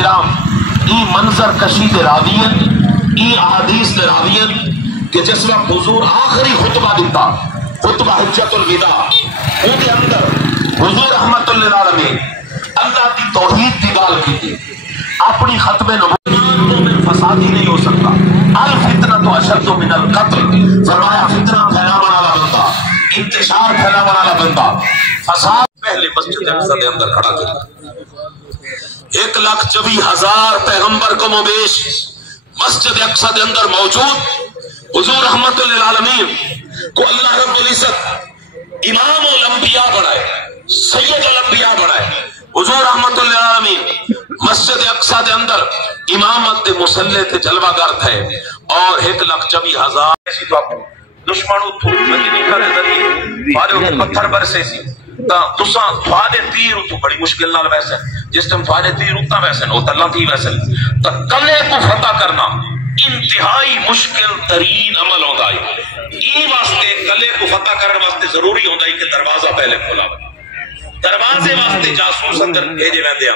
किराम ई मंजर कशी दे रावियन, ई अहादीस दे रावियन कि जिस वक्त हुजूर आखिरी खुतबा दिता, खुतबा हिज्जतुल विदा, उसके अंदर हुजूर रहमतुल लिल आलमीन अल्लाह की तौहीद की गाल की, अपनी खत्मे नबूवत में फसादी नहीं हो सकता। अल फितना तो अशद्दु मिनल कत्ल, फरमाया फितना फैलाने वाला बंदा, इंतशार फैलाने वाला बंदा फसाद पहले मस्जिद अक्सा के अंदर खड़ा कर 1,24,000 पैगंबर को मोबेश मस्जिद अक्सा के अंदर मौजूद हुजूर रहमतुल लिल आलमीन को अल्लाह रब्बुल इज्जत इमाम उल अंबिया बनाए, सैयद उल अंबिया बनाए। हुजूर रहमतुल लिल आलमीन मस्जिद अक्सा के अंदर इमामत के मुसल्ले ते जलवागर थे और 1,24,000 दुश्मन मदीना दे जरिए फारे पत्थर बरसे सी तुसा फादे तीर तो बड़ी मुश्किल नाल वैसे जिस टाइम फादे तीर उतना वैसे ओ तल्ला थी वैसे तो कले को फतह करना इंतहाई मुश्किल तरीन अमल होता है। ई वास्ते कले को फतह करने वास्ते जरूरी होता है कि दरवाजा पहले खोला, दरवाजे वास्ते जासूस अंदर भेजे वेंदे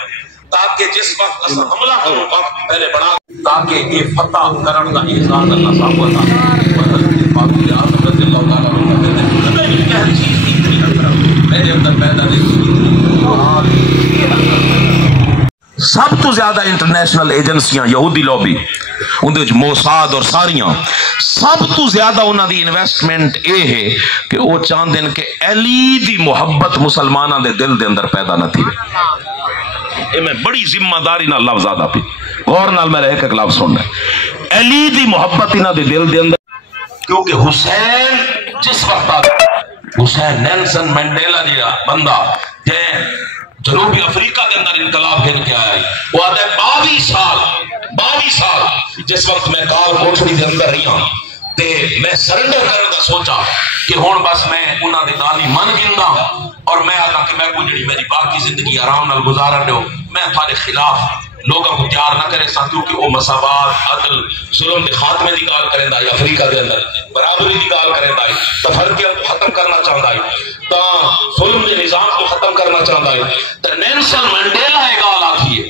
ताकि जिस वक्त अस हमला करो वक्त पहले बढ़ा ताकि ये फतह करने का एहसान अल्लाह साहब सब तो ज्यादा इंटरनेशनल एजेंसियां यहूदी लॉबी उनके मोसाद और सारियां सब तो ज्यादा उन्होंने इन्वेस्टमेंट यह है कि वो चाहते हैं कि अली दी मुहब्बत मुसलमाना दे दिल दे अंदर पैदा न थी। मैं बड़ी जिम्मेदारी ना लफ्ज आदा पी गौर नाल मेरा एक लफ्ज सुनना, अली दी मुहब्बत इन्हां दे दिल दे अंदर, क्योंकि हुसैन जिस वक्त हुसैन नेल्सन मंडेला जिहा बंदा जे जनूबी अफ्रीका के अंदर इनकलाब गिन के आया, वो आते 22 साल जिस वक्त मैं काल कोठड़ी के अंदर रही हूं ते मैं सरेंडर करने का सोचा कि हुण बस मैं उन्हां दी गाली मन गिनदा और मैं आदा कि मैं कोई जी मेरी बाकी जिंदगी आराम नाल गुजारन दो, मैं तुम्हारे खिलाफ लोगों को तैयार ना करे सा, क्योंकि वो मसावात अदल जुल्म के खात्मे की गाल करेंदा है, अफ्रीका के अंदर बराबरी की गाल करेंदा है, तफरके को खत्म करना चाहता है, तो जुल्म के निजाम को खत्म करना चाहता है, तो नेल्सन मंडेला ये गाल आखी है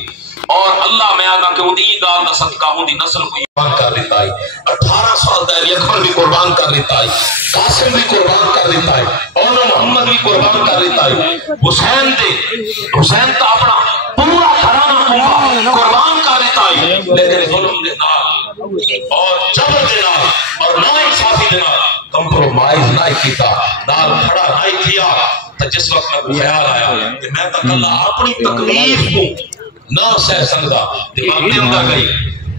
और अल्लाह मैं आदा कि उदी गाल दा सदका उदी नस्ल को कुर्बान कर देता है। 18 साल दा अली अकबर भी कुर्बान कर देता है, कासिम भी कुर्बान कर देता है और मोहम्मद भी कुर्बान कर देता है। हुसैन तो अपना पूरा घराना कुर्बान कर देता है, लेकिन जुल्म दे नाल और जबर दे नाल और नाइंसाफी दे नाल कंप्रोमाइज नहीं कीता, नाल खड़ा नहीं किया। तो जिस वक्त मैं ख्याल आया कि मैं तो अल्लाह अपनी तकलीफ को ना सह सकता, दिमाग के अंदर गई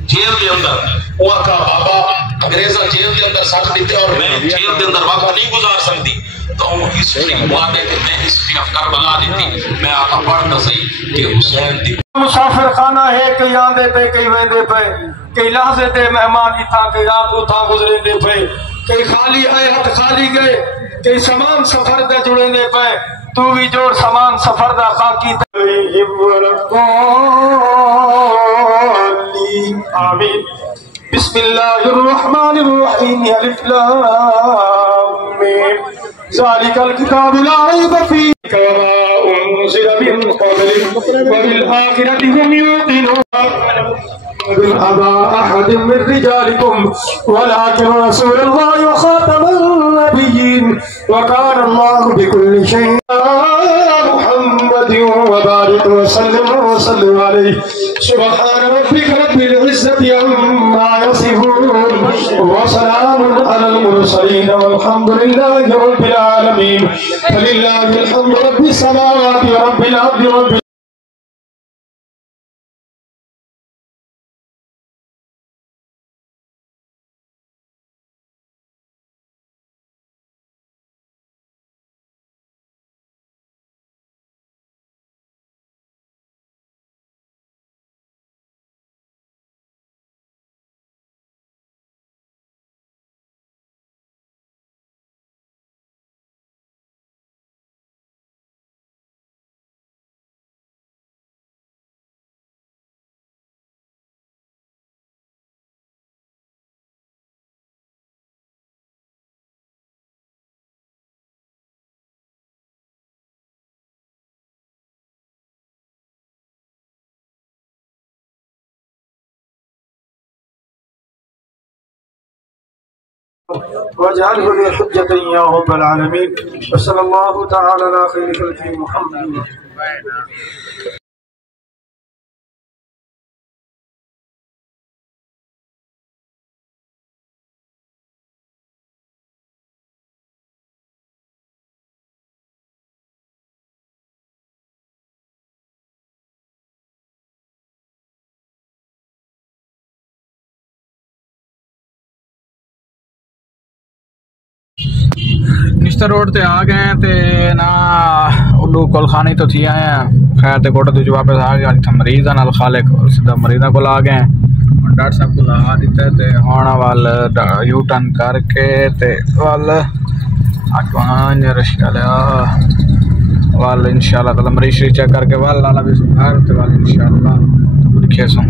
जेल के अंदर वो का बाबा अंग्रेजा जेल के अंदर साथ देते और मैं जेल के अंदर वक्त नहीं गुजार सकती, तो हिस्ट्री वादे के मैं हिस्ट्री ऑफ करबला देती, मैं आका पढ़ता सही कि हुसैन दी मुसाफिर खाना है, कई आंदे पे कई वेंदे पे, कई लहजे ते मेहमान इथा कई रात उथा गुजरेंदे पे, कई खाली आए हाथ खाली गए, कई सामान सफर दे जुड़ेंदे पे, तू भी जोड़ सामान सफर दा खाकी आमीन। बिस्मिल्लाहिर्रहमानिर्रहीम अलिफ लाम मीम ज़ालिकल किताबु ला रैब फीहि कमा उनज़िला मिन क़ब्लिक व बिल आखिरति हुम युक़िनून अबा अहद मिन रिजालिकुम वलाकिन रसूलुल्लाहि व खातमुन नबिय्यीन व कान अल्लाहु बिकुल्लि शैइन वबारिक वसल्लिम वसल्लिम अलैहि सुब्हान रब्बिक रब्बिल इज्जति अम्मा यसिफून व सलामुन अलल मुरसलीन वल्हम्दुलिल्लाहि रब्बिल आलमीन। फलिल्लाहिल हम्दु रब्बिस समावाति व रब्बिल अर्दि। واجعله لي حجة يا رب العالمين وصلى الله تعالى على خير خلقه محمد. निश्तर रोड ते आ गए ते ना उल्लू कोलखानी तो थी आए हैं। खैर ते कोटा तुझे वापस आ गया। इतना मरीज नाल खालिक सीधा मरीजा को आ गए। डॉक्टर साहब को ला दिता ते हुण वाल यू टर्न करके ते वाल अगवान रशिया वाल इंशाल्लाह ताला मरीज चेक करके वाल लाला भी सुधार ते वाल इंशाल्लाह लिखे सो।